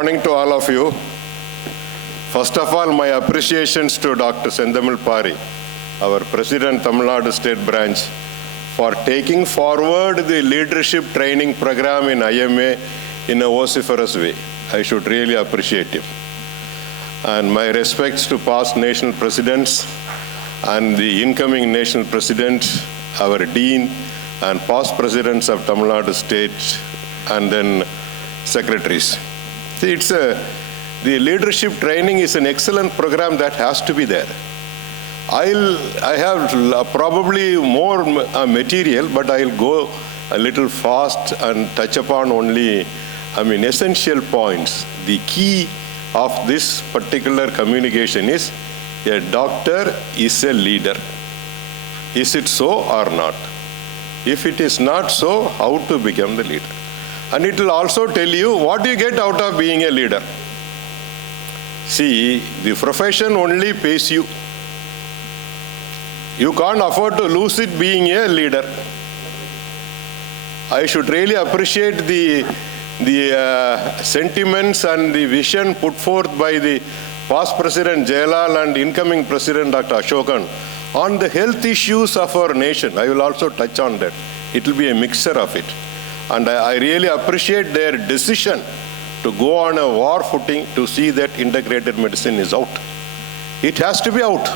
Morning to all of you. First of all, my appreciations to Dr. Sendamil Pari, our President, Tamil Nadu State Branch, for taking forward the leadership training program in IMA in a vociferous way. I should really appreciate him. And my respects to past national presidents and the incoming national president, our dean, and past presidents of Tamil Nadu State, and then secretaries. See, the leadership training is an excellent program that has to be there. I have probably more material, but I'll go a little fast and touch upon only, essential points. The key of this particular communication is a doctor is a leader. Is it so or not? If it is not so, how to become the leader? And it will also tell you what you get out of being a leader. See, the profession only pays you. You can't afford to lose it being a leader. I should really appreciate the sentiments and the vision put forth by the past President Jailal and incoming President Dr. Ashokan on the health issues of our nation. I will also touch on that. It will be a mixture of it. And I really appreciate their decision to go on a war footing to see that integrated medicine is out. It has to be out.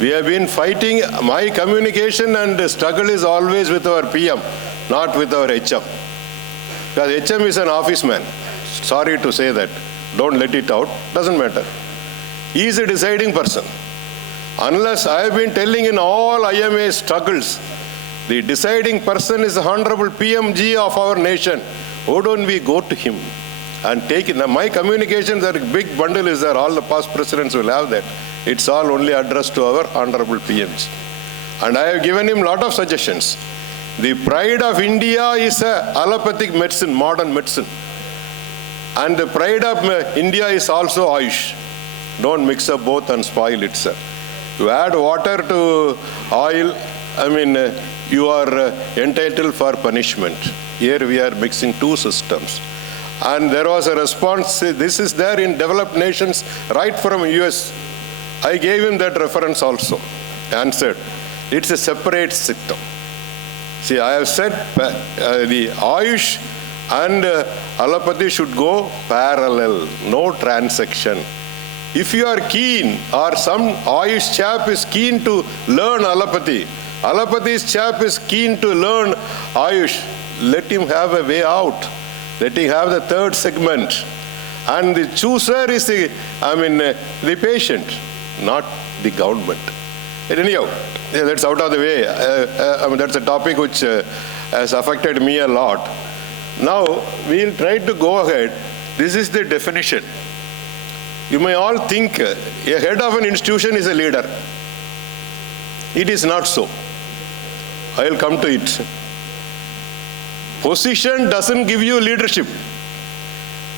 We have been fighting. My communication and struggle is always with our PM, not with our HM. Because HM is an office man. Sorry to say that. Don't let it out. Doesn't matter. He is a deciding person. Unless I have been telling in all IMA struggles, the deciding person is the Honorable PMG of our nation. Why don't we go to him and take it? Now, my communications are a big bundle is there. All the past presidents will have that. It's all only addressed to our Honorable PMG. And I have given him a lot of suggestions. The pride of India is allopathic medicine, modern medicine. And the pride of India is also Ayush. Don't mix up both and spoil it, sir. You add water to oil, you are entitled for punishment. Here we are mixing two systems. And there was a response, this is there in developed nations right from US. I gave him that reference also, answered. It's a separate system. See, I have said the Ayush and allopathy should go parallel, no transaction. If you are keen, or some Ayush chap is keen to learn allopathy, allopathy's chap is keen to learn Ayush, let him have a way out. Let him have the third segment. And the chooser is the patient, not the government. Anyhow, that's out of the way. That's a topic which has affected me a lot. Now, we'll try to go ahead. This is the definition. You may all think a head of an institution is a leader. It is not so. I will come to it. Position doesn't give you leadership.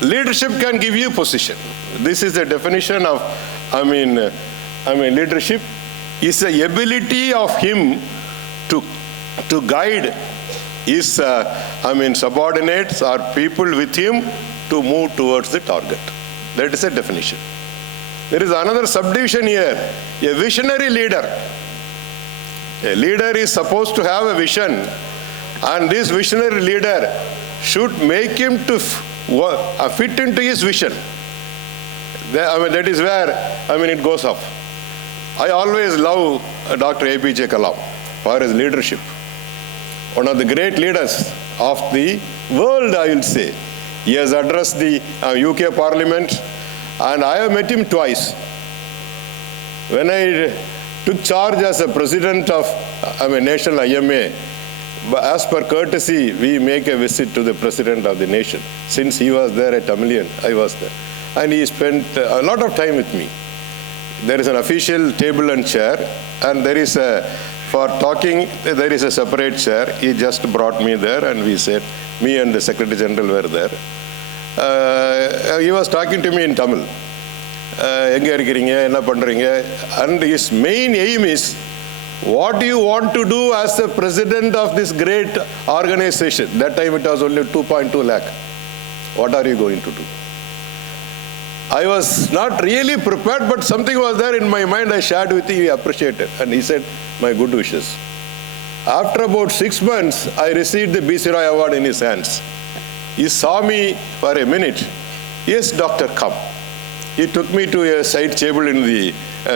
Leadership can give you position. This is the definition of, leadership is the ability of him to guide his, subordinates or people with him to move towards the target. That is a definition. There is another subdivision here, a visionary leader. A leader is supposed to have a vision, and this visionary leader should make him to fit into his vision. That is where, it goes off. I always love Dr. APJ Kalam for his leadership. One of the great leaders of the world, I will say. He has addressed the UK Parliament, and I have met him twice. When I took charge as a president of National IMA, as per courtesy, we make a visit to the president of the nation. Since he was there at Tamilian, I was there. And he spent a lot of time with me. There is an official table and chair, and there is for talking, there is a separate chair. He just brought me there, and we said, me and the Secretary General were there. He was talking to me in Tamil. And his main aim is, what do you want to do as the president of this great organization? That time it was only 2.2 lakh. What are you going to do? I was not really prepared, but something was there in my mind. I shared with him, he appreciated. And he said, my good wishes. After about 6 months, I received the B.C. Roy Award in his hands. He saw me for a minute. Yes, doctor, come. He took me to a side table in the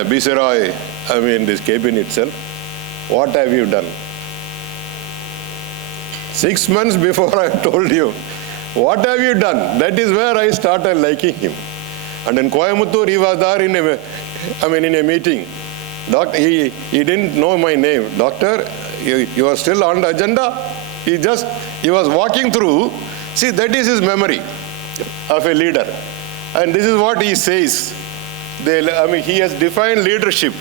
B.C. Roy, this cabin itself. What have you done? 6 months before I told you, what have you done? That is where I started liking him. And in Coimbatore, he was there in a meeting. Doctor, he didn't know my name. Doctor, you are still on the agenda? He was walking through. See, that is his memory of a leader. And this is what he says. He has defined leadership.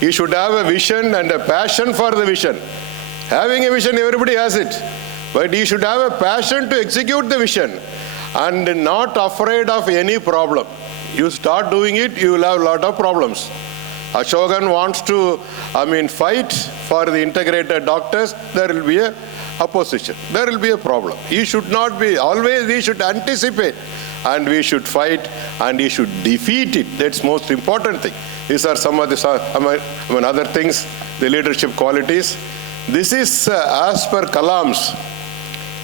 He should have a vision and a passion for the vision. Having a vision, everybody has it. But he should have a passion to execute the vision and not afraid of any problem. You start doing it, you will have a lot of problems. Ashokan wants to, fight for the integrated doctors. There will be a opposition. There will be a problem. He should not be, always we should anticipate and we should fight and we should defeat it. That's most important thing. These are some of the other things, the leadership qualities. This is as per Kalam's.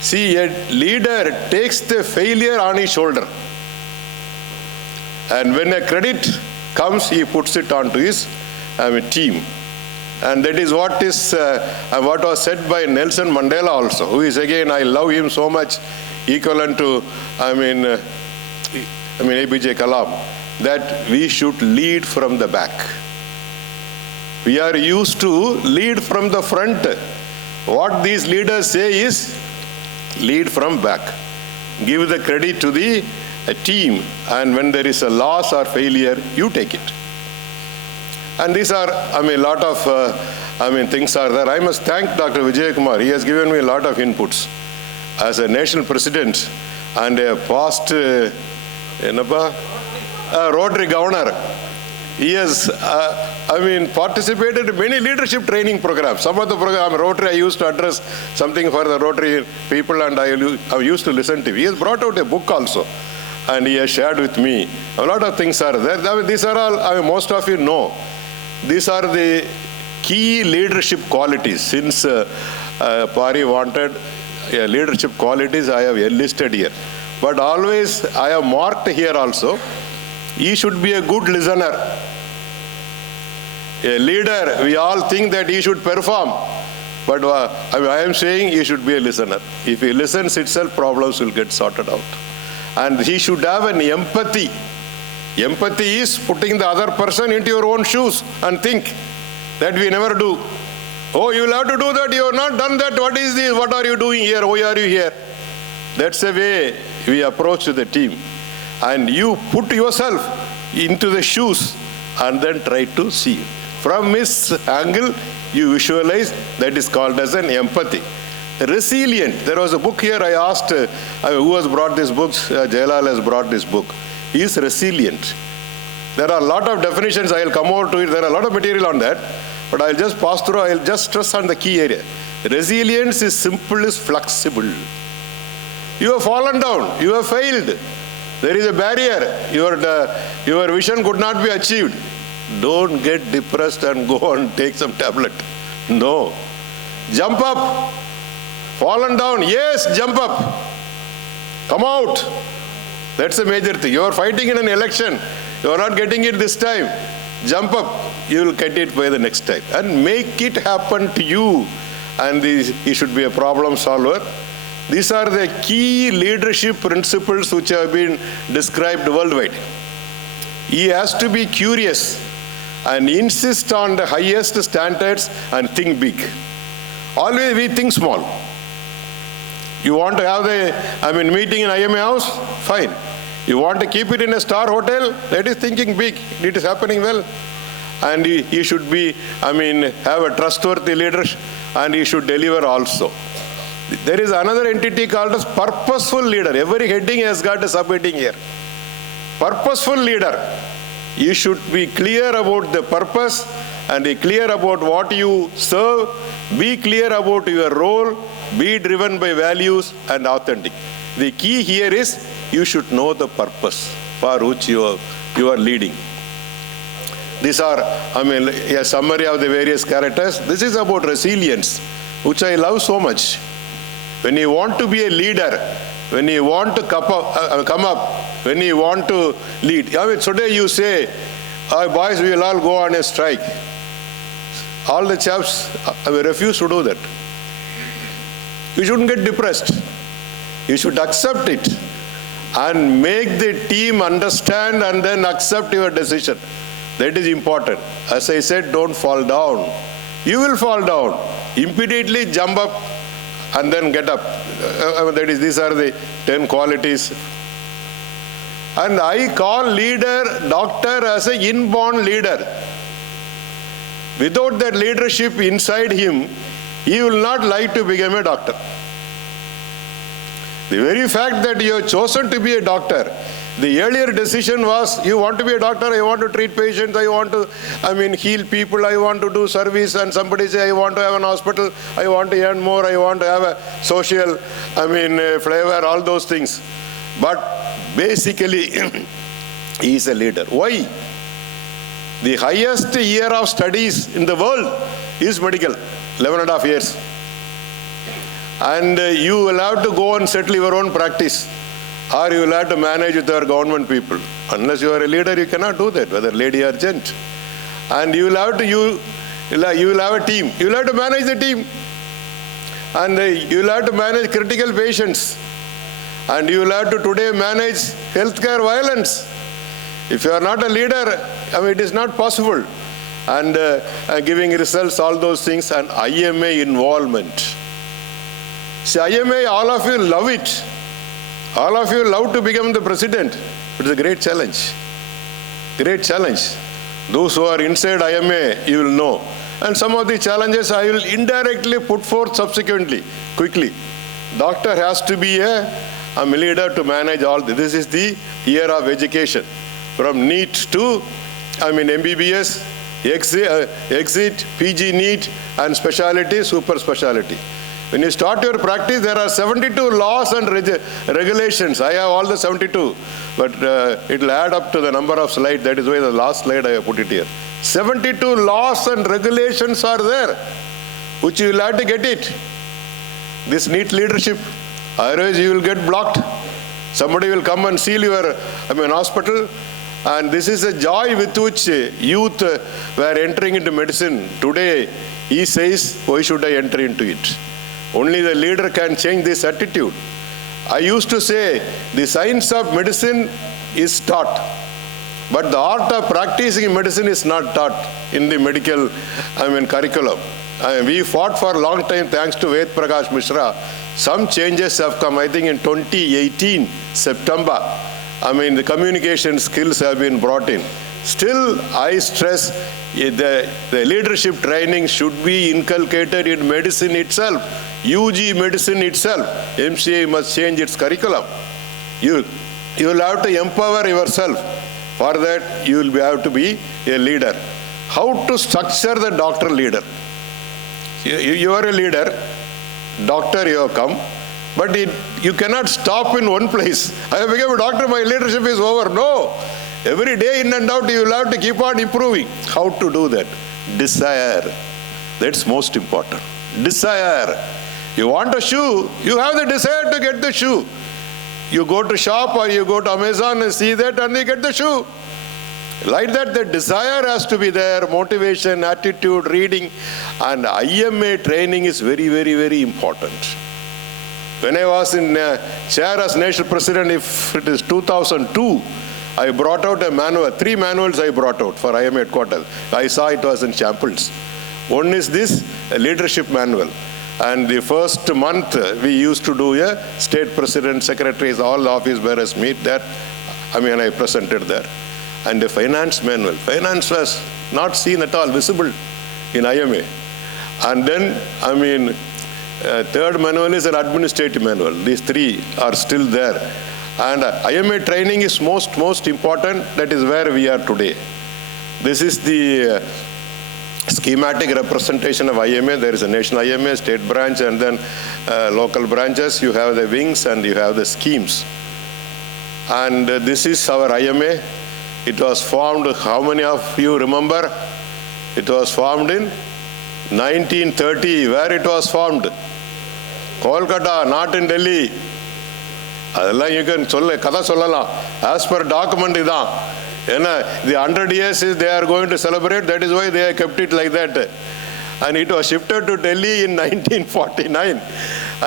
See, a leader takes the failure on his shoulder. And when a credit comes, he puts it onto his team. And that is what was said by Nelson Mandela also, who is again, I love him so much, equivalent to, APJ Kalam, that we should lead from the back. We are used to lead from the front. What these leaders say is, lead from back. Give the credit to the team, and when there is a loss or failure, you take it. And these are, a lot of, things are there. I must thank Dr. Vijay Kumar. He has given me a lot of inputs. As a national president and a past, Rotary governor, he has, participated in many leadership training programs. Some of the programs, Rotary, I used to address something for the Rotary people, and I used to listen to him. He has brought out a book also, and he has shared with me. A lot of things are there. These are all, most of you know. These are the key leadership qualities. Since Pari wanted leadership qualities, I have enlisted here. But always, I have marked here also, he should be a good listener. A leader, we all think that he should perform. But I am saying he should be a listener. If he listens itself, problems will get sorted out. And he should have an empathy. Empathy is putting the other person into your own shoes and think. That we never do. Oh, you will have to do that. You have not done that. What is this? What are you doing here? Why are you here? That's the way we approach the team. And you put yourself into the shoes and then try to see. From his angle, you visualize. That is called as an empathy. Resilient. There was a book here I asked, who has brought this book? Jailal has brought this book. He is resilient. There are a lot of definitions. I will come over to it. There are a lot of material on that. But I will just pass through. I will just stress on the key area. Resilience is simple, is flexible. You have fallen down. You have failed. There is a barrier. Your vision could not be achieved. Don't get depressed and go and take some tablet. No. Jump up. Fallen down. Yes, jump up. Come out. That's a major thing. You are fighting in an election. You are not getting it this time. Jump up. You will get it by the next time. And make it happen to you. And he should be a problem solver. These are the key leadership principles which have been described worldwide. He has to be curious and insist on the highest standards and think big. Always we think small. You want to have the meeting in IMA house? Fine. You want to keep it in a star hotel? That is thinking big. It is happening well. And he should be, have a trustworthy leader, and he should deliver also. There is another entity called as purposeful leader. Every heading has got a subheading here. Purposeful leader. You should be clear about the purpose and be clear about what you serve. Be clear about your role. Be driven by values and authentic. The key here is you should know the purpose. for which you are leading. These are, a summary of the various characters. This is about resilience, which I love so much. When you want to be a leader, when you want to come up, when you want to lead. Today you say, boys, we will all go on a strike. All the chaps refuse to do that. You shouldn't get depressed. You should accept it and make the team understand and then accept your decision. That is important. As I said, don't fall down. You will fall down. Immediately jump up and then get up. These are the 10 qualities. And I call doctor as an inborn leader. Without that leadership inside him, he will not like to become a doctor. The very fact that you have chosen to be a doctor, the earlier decision was, you want to be a doctor, I want to treat patients, I want to, heal people, I want to do service, and somebody say, I want to have an hospital, I want to earn more, I want to have a social, flavor, all those things. But basically, he is a leader. Why? The highest year of studies in the world is medical, 11.5 years. And you will have to go and settle your own practice, or you will have to manage with your government people. Unless you are a leader, you cannot do that, whether lady or gent. And you will have a team. You will have to manage the team. And you will have to manage critical patients. And you will have to today manage healthcare violence. If you are not a leader, it is not possible. And giving results, all those things, and IMA involvement. See, IMA, all of you love it. All of you love to become the president. It's a great challenge. Great challenge. Those who are inside IMA, you will know. And some of the challenges I will indirectly put forth subsequently, quickly. Doctor has to be a leader to manage all this. This is the year of education. From NEET to, MBBS, exit, PG NEET, and specialty, super specialty. When you start your practice, there are 72 laws and regulations. I have all the 72, but it will add up to the number of slides. That is why the last slide I have put it here. 72 laws and regulations are there, which you will have to get it. This NEET leadership, otherwise you will get blocked. Somebody will come and seal your hospital. And this is a joy with which youth were entering into medicine. Today, he says, why should I enter into it? Only the leader can change this attitude. I used to say, the science of medicine is taught, but the art of practicing medicine is not taught in the medical curriculum. We fought for a long time, thanks to Ved Prakash Mishra. Some changes have come, I think in 2018, September. The communication skills have been brought in. Still, I stress the leadership training should be inculcated in medicine itself, UG medicine itself. MCA must change its curriculum. You will have to empower yourself. For that, you will have to be a leader. How to structure the doctor leader? You are a leader, doctor you have come, but you cannot stop in one place. I have become a doctor, my leadership is over. No. Every day in and out, you will have to keep on improving. How to do that? Desire. That's most important. Desire. You want a shoe, you have the desire to get the shoe. You go to shop or you go to Amazon and see that and you get the shoe. Like that, the desire has to be there, motivation, attitude, reading. And IMA training is very, very, very important. When I was in chair as national president, if it is 2002, I brought out a manual, 3 manuals I brought out for IMA headquarters. I saw it was in shambles. One is this, a leadership manual. And the first month, we used to do a state president, secretaries, all the office bearers meet there. I presented there. And the finance manual. Finance was not seen at all, visible in IMA. And then, third manual is an administrative manual. These 3 are still there. And IMA training is most important. That is where we are today. This is the schematic representation of IMA. There is a national IMA, state branch, and then local branches. You have the wings and you have the schemes. And this is our IMA. It was formed, how many of you remember? It was formed in 1930. Where it was formed? Kolkata, not in Delhi. அதெல்லாம் you can கதை சொல்லலாம். As per document இதான். ஏன்னா the 100 years is they are going to celebrate. That is why they have kept it like that. And it was shifted to Delhi in 1949.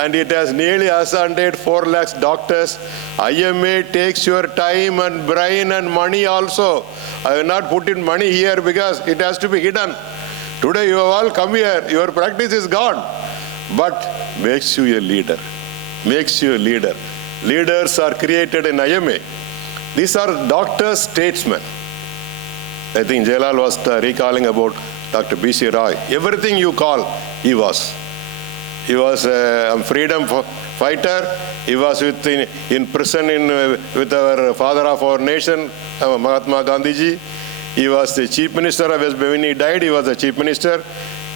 And it has nearly ascended 4 lakhs doctors. IMA takes your time and brain and money also. I will not put in money here because it has to be hidden. Today you have all come here. Your practice is gone. But makes you a leader. Makes you a leader. Leaders are created in IMA. These are doctors, statesmen. I think Jailal was recalling about Dr. B.C. Roy. Everything you call, he was. He was a freedom fighter. He was in prison with our father of our nation, Mahatma Gandhiji. He was the chief minister of West Bengal. When he died, he was the chief minister.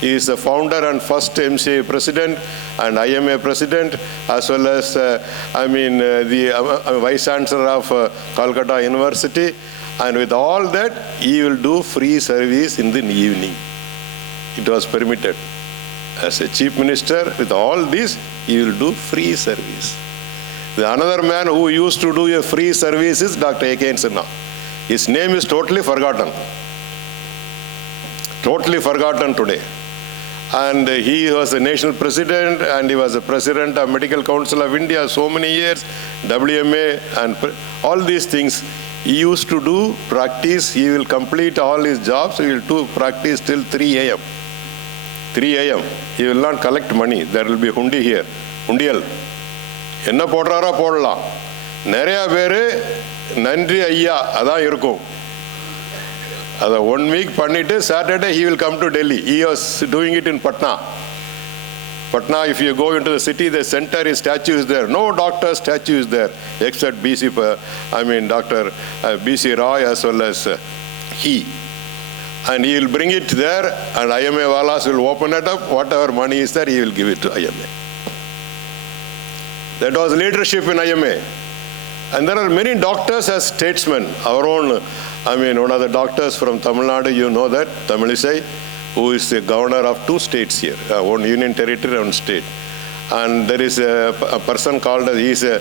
He is the founder and first MCA president and IMA president, as well as, the vice chancellor of Calcutta University. And with all that, he will do free service in the evening. It was permitted. As a chief minister, with all this, he will do free service. Another man who used to do a free service is Dr. A.K. Sinha. His name is totally forgotten. Totally forgotten today. And he was the national president, and he was the president of Medical Council of India so many years, WMA, and all these things. He used to do practice. He will complete all his jobs. He will do practice till 3 a.m. 3 a.m. He will not collect money. There will be hundi here. Hundiyal. என்ன போடுறாரோ போடலாம். நிறைய பேர் நன்றி ஐயா அதான் இருக்கும். அதை 1 week பண்ணிட்டு Saturday he will come to Delhi. He was doing it in Patna. Patna, if you go into the city, the center is statue is there. No doctor statue is there except Dr. B.C. Roy as well as he. And he will bring it there, and IMA Walas will open it up. Whatever money is there, he will give it to IMA. That was leadership in IMA. And there are many doctors as statesmen. Our own, one of the doctors from Tamil Nadu, you know that, Tamilisai, who is the governor of 2 states here, one union territory and state. And there is a person called, he is a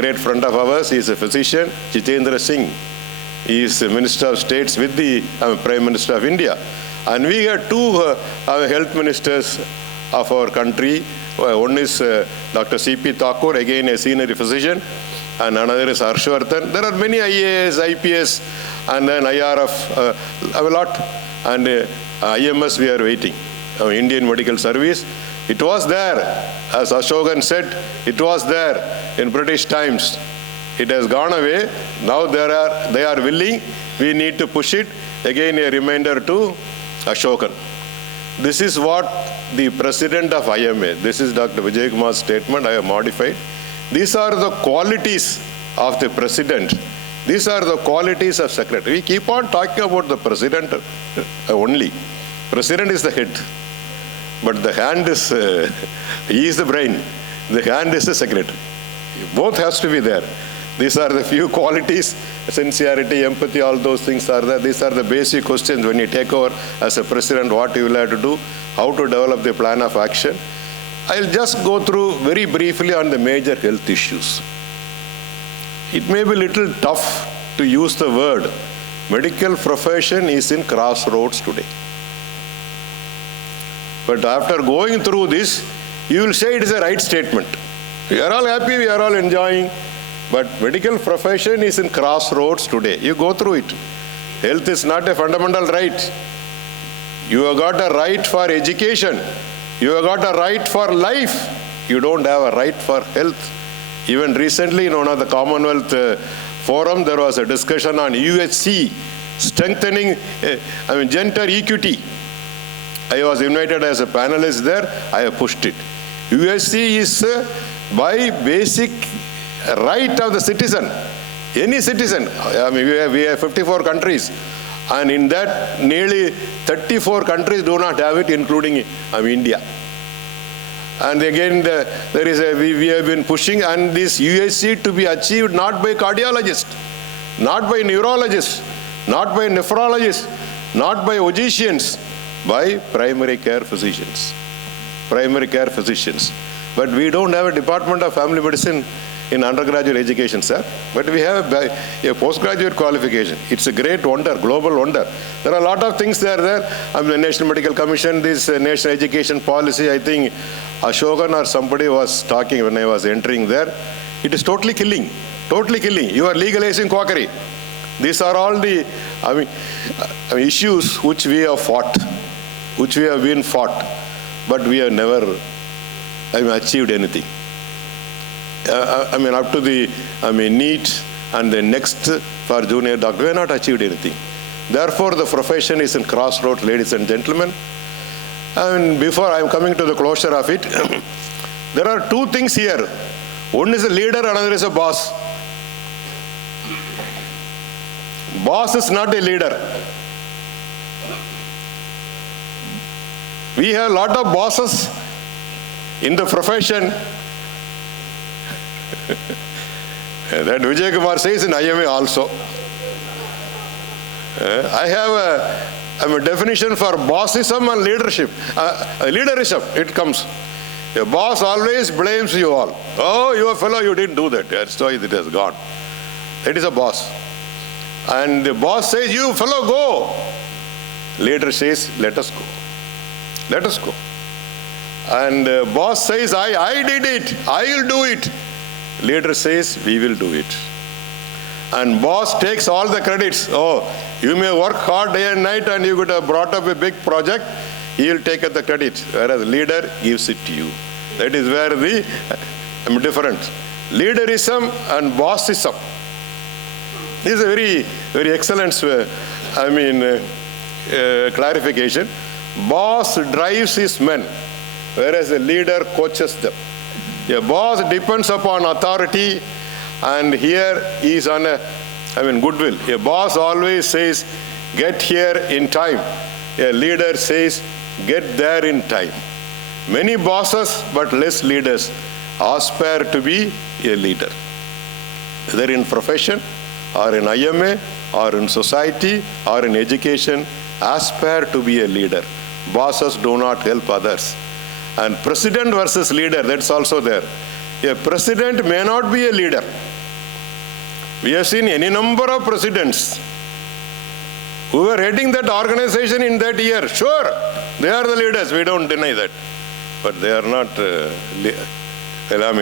great friend of ours, he is a physician, Jitendra Singh. He is the Minister of States with the Prime Minister of India. And we had 2 health ministers of our country. One is Dr. C.P. Thakur, again a senior physician, and another is Harshvardhan. There are many IAS, IPS, and then IRF, a lot. And IMS we are waiting, Indian Medical Service. It was there, as Ashokan said, it was there in British times. It has gone away. Now they are willing. We need to push it. Again, a reminder to Ashokan. This is what the president of IMA, this is Dr. Vijay Kumar's statement, I have modified. These are the qualities of the president. These are the qualities of secretary. We keep on talking about the president only. President is the head. But the hand is, he is the brain. The hand is the secretary. Both has to be there. These are the few qualities, sincerity, empathy, all those things are there. These are the basic questions when you take over as a president, what you will have to do, how to develop the plan of action. I'll just go through very briefly on the major health issues. It may be a little tough to use the word. Medical profession is in crossroads today. But after going through this, you will say it is a right statement. We are all happy, we are all enjoying. But medical profession is in crossroads today. You go through it. Health is not a fundamental right. You have got a right for education. You have got a right for life. You don't have a right for health. Even recently in one of the Commonwealth forum, there was a discussion on UHC, strengthening gender equity. I was invited as a panelist there. I have pushed it. UHC is by basic right of the citizen, any citizen. We have 54 countries, and in that nearly 34 countries do not have it, including India. And again, we have been pushing, and this USC to be achieved not by cardiologists, not by neurologists, not by nephrologists, not by physicians, by primary care physicians. Primary care physicians. But we don't have a department of family medicine in undergraduate education, sir. But we have a postgraduate qualification. It's a great wonder, global wonder. There are a lot of things there. The National Medical Commission, this National Education Policy, I think Ashokan or somebody was talking when I was entering there. It is totally killing. Totally killing. You are legalizing quackery. These are all the issues which we have fought, which we have been fought, but we have never achieved anything. Up to the NEET and the next for junior doctor, we have not achieved anything. Therefore, the profession is in crossroads, ladies and gentlemen. And before I am coming to the closure of it, there are two things here. One is a leader, another is a boss. Boss is not a leader. We have a lot of bosses in the profession. That Vijay Kumar says in IMA also. I have a definition for bossism and leadership. Leadership, it comes. A boss always blames you all. Oh, you fellow, you didn't do that. That's why it has gone. That is a boss. And the boss says, you fellow, go. Leader says, let us go. Let us go. And boss says, I did it. I will do it. Leader says, we will do it. And boss takes all the credits. Oh, you may work hard day and night and you could have brought up a big project. He will take the credit, whereas leader gives it to you. That is where the difference. Leaderism and bossism. This is a very, very excellent clarification. Boss drives his men, whereas a leader coaches them. A boss depends upon authority, and here he is on goodwill. A boss always says, get here in time. A leader says, get there in time. Many bosses, but less leaders, aspire to be a leader. Whether in profession, or in IMA, or in society, or in education, aspire to be a leader. Bosses do not help others. And president versus leader, that's also there. A president may not be a leader. We have seen any number of presidents who were heading that organization in that year. Sure, they are the leaders, we don't deny that. But they are not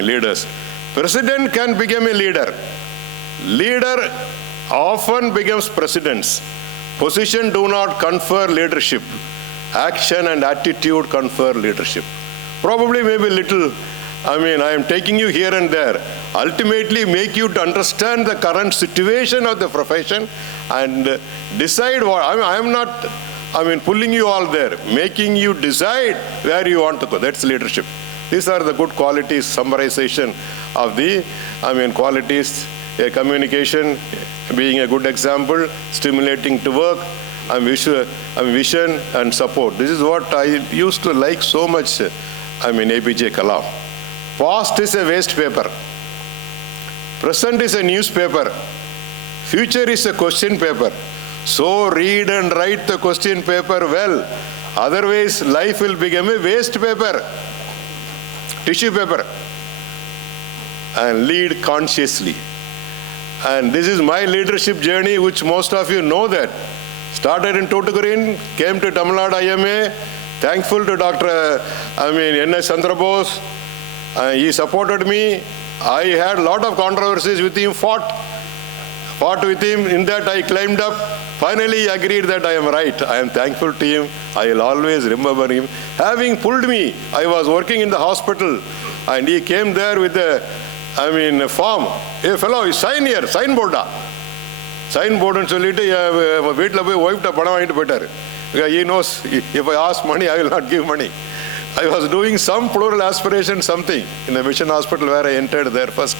leaders. President can become a leader. Leader often becomes presidents. Position do not confer leadership. Action and attitude confer leadership. Probably maybe little, I am taking you here and there. Ultimately make you to understand the current situation of the profession and decide what, I am not, pulling you all there. Making you decide where you want to go. That's leadership. These are the good qualities, summarization of the, qualities. A communication being a good example, stimulating to work, vision and support. This is what I used to like so much, APJ Kalam. Past is a waste paper. Present is a newspaper. Future is a question paper. So read and write the question paper well. Otherwise, life will become a waste paper, tissue paper. And lead consciously. And this is my leadership journey, which most of you know that. Started in Tuticorin, came to Tamil Nadu IMA, thankful to Dr. N.S. Chandra Bose. He supported me. I had a lot of controversies with him, fought with him. In that I climbed up. Finally, he agreed that I am right. I am thankful to him. I will always remember him. Having pulled me, I was working in the hospital, and he came there with a form. Hey fellow, sign here, sign board. Sign board and solite, வீட்டில் போய் ஒய்ஃப்ட்ட பணம் வாங்கிட்டு போயிட்டாரு. He knows if I ask money, I will not give money. I was doing some plural aspiration, something in the mission hospital where I entered there first.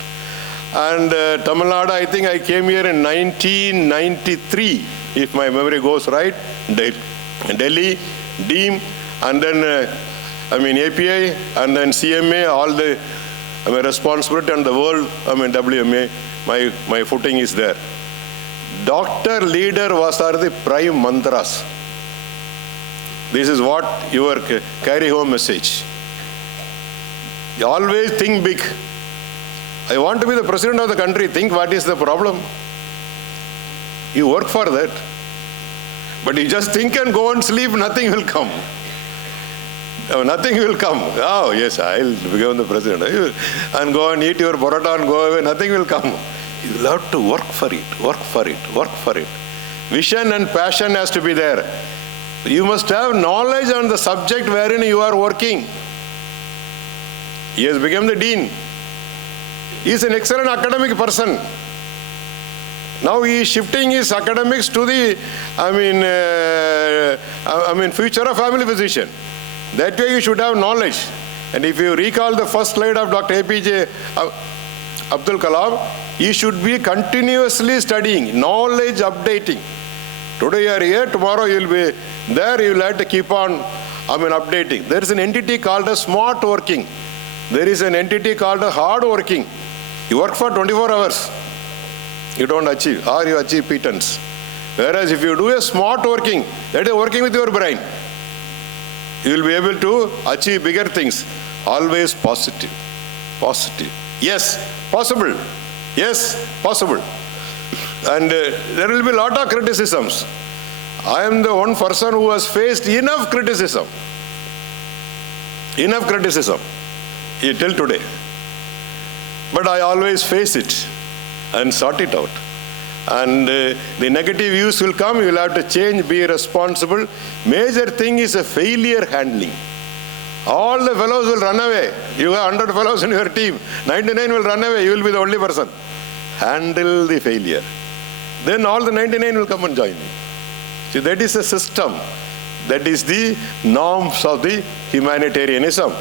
And Tamil Nadu, I think I came here in 1993, if my memory goes right. Delhi, Deem, and then API and then CMA, all the responsibility, and the world, WMA, my footing is there. Doctor, leader are the prime mantras. This is what your carry home message. You always think big. I want to be the president of the country. Think what is the problem. You work for that. But you just think and go and sleep, nothing will come. Nothing will come. Oh, yes, I'll become the president. And go and eat your paratha and go away, nothing will come. You will have to work for it, work for it, work for it. Vision and passion has to be there. You must have knowledge on the subject wherein you are working. He has become the dean. He is an excellent academic person. Now he is shifting his academics to the, future of family physician. That way you should have knowledge. And if you recall the first slide of Dr. APJ Abdul Kalam, he should be continuously studying, knowledge updating. Today you are here, tomorrow you will be there, you will have to keep on, updating. There is an entity called a smart working. There is an entity called a hard working. You work for 24 hours. You don't achieve, or you achieve pittance. Whereas if you do a smart working, that is working with your brain, you will be able to achieve bigger things. Always positive, positive. Yes, possible. Yes, possible. And there will be a lot of criticisms. I am the one person who has faced enough criticism. Enough criticism, till today. But I always face it and sort it out. And the negative views will come, you will have to change, be responsible. Major thing is a failure handling. All the fellows will run away. You have 100 fellows in your team, 99 will run away, you will be the only person. Handle the failure. Then all the 99 will come and join you. See, that is a system. That is the norms of the humanitarianism.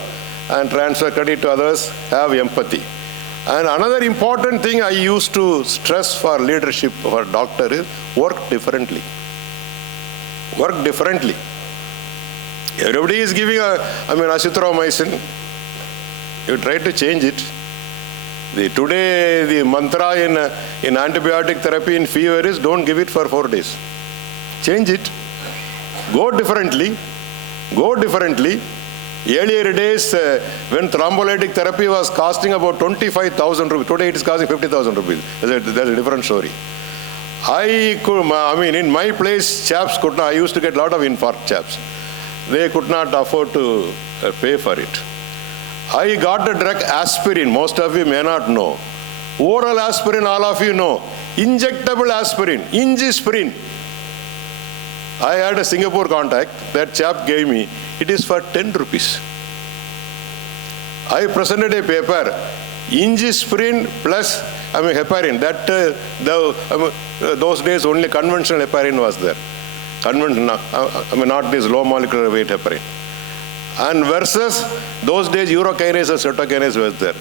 And transfer credit to others, have empathy. And another important thing I used to stress for leadership for doctor is work differently. Work differently. Everybody is giving azithromycin. You try to change it. Today the mantra in antibiotic therapy in fever is don't give it for 4 days. Change it. Go differently. Go differently. Earlier days, when thrombolytic therapy was costing about 25,000 rupees, today it is costing 50,000 rupees. That's a different story. In my place, chaps could not, I used to get a lot of infarct chaps. They could not afford to pay for it. I got the drug aspirin, most of you may not know. Oral aspirin, all of you know. Injectable aspirin, Injisprin. I had a Singapore contact, that chap gave me, it is for 10 rupees. I presented a paper, Injisprin plus heparin. Those days only conventional heparin was there. Not this low molecular weight heparin. And versus those days urokinase and cytokinase was there.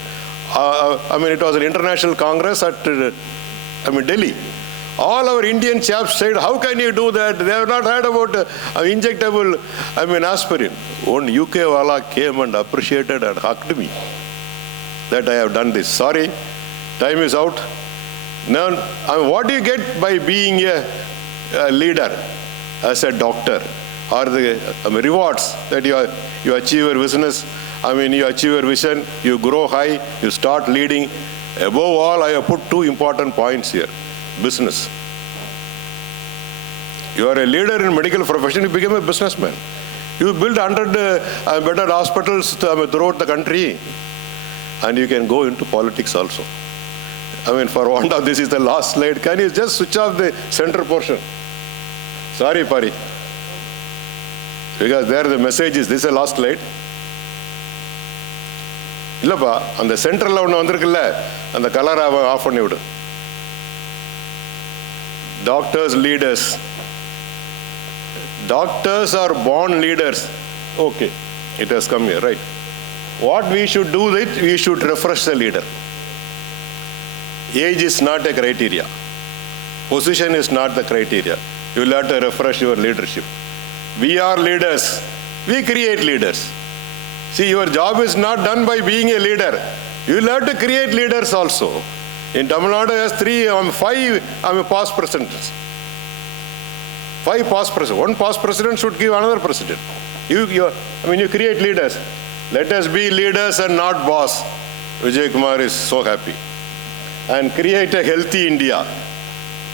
It was an international congress at Delhi. All our Indian chaps said, how can you do that? They have not heard about injectable aspirin. One UK wala came and appreciated and hugged me that I have done this. Sorry, time is out. Now, what do you get by being a leader as a doctor? Or the rewards that you achieve your business, you achieve your vision, you grow high, you start leading. Above all, I have put 2 important points here. Business. You are a leader in medical profession, you become a businessman. You build 100 better hospitals throughout the country, and you can go into politics also. For one of this is the last slide. Can you just switch off the center portion? Sorry, Pari. Because there the message is, this is the last slide. Illappa, on the center la onnu vandirukilla, and the color off panni vidu. Doctors, leaders. Doctors are born leaders. Okay, it has come here, right? What we should do is, we should refresh the leader. Age is not a criteria. Position is not the criteria. You will have to refresh your leadership. We are leaders. We create leaders. See, your job is not done by being a leader. You will have to create leaders also. In Tamil Nadu, has five past presidents. 5 past presidents. One past president should give another president. You create leaders. Let us be leaders and not boss. Vijay Kumar is so happy. And create a healthy India.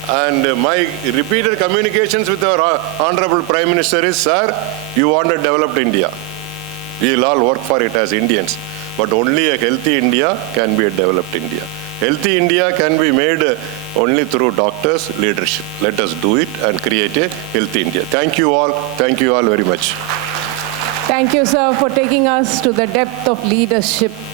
And my repeated communications with our Honorable Prime Minister is, sir, you want a developed India. We will all work for it as Indians. But only a healthy India can be a developed India. Healthy India can be made only through doctors' leadership. Let us do it and create a healthy India. Thank you all. Thank you all very much. Thank you, sir, for taking us to the depth of leadership.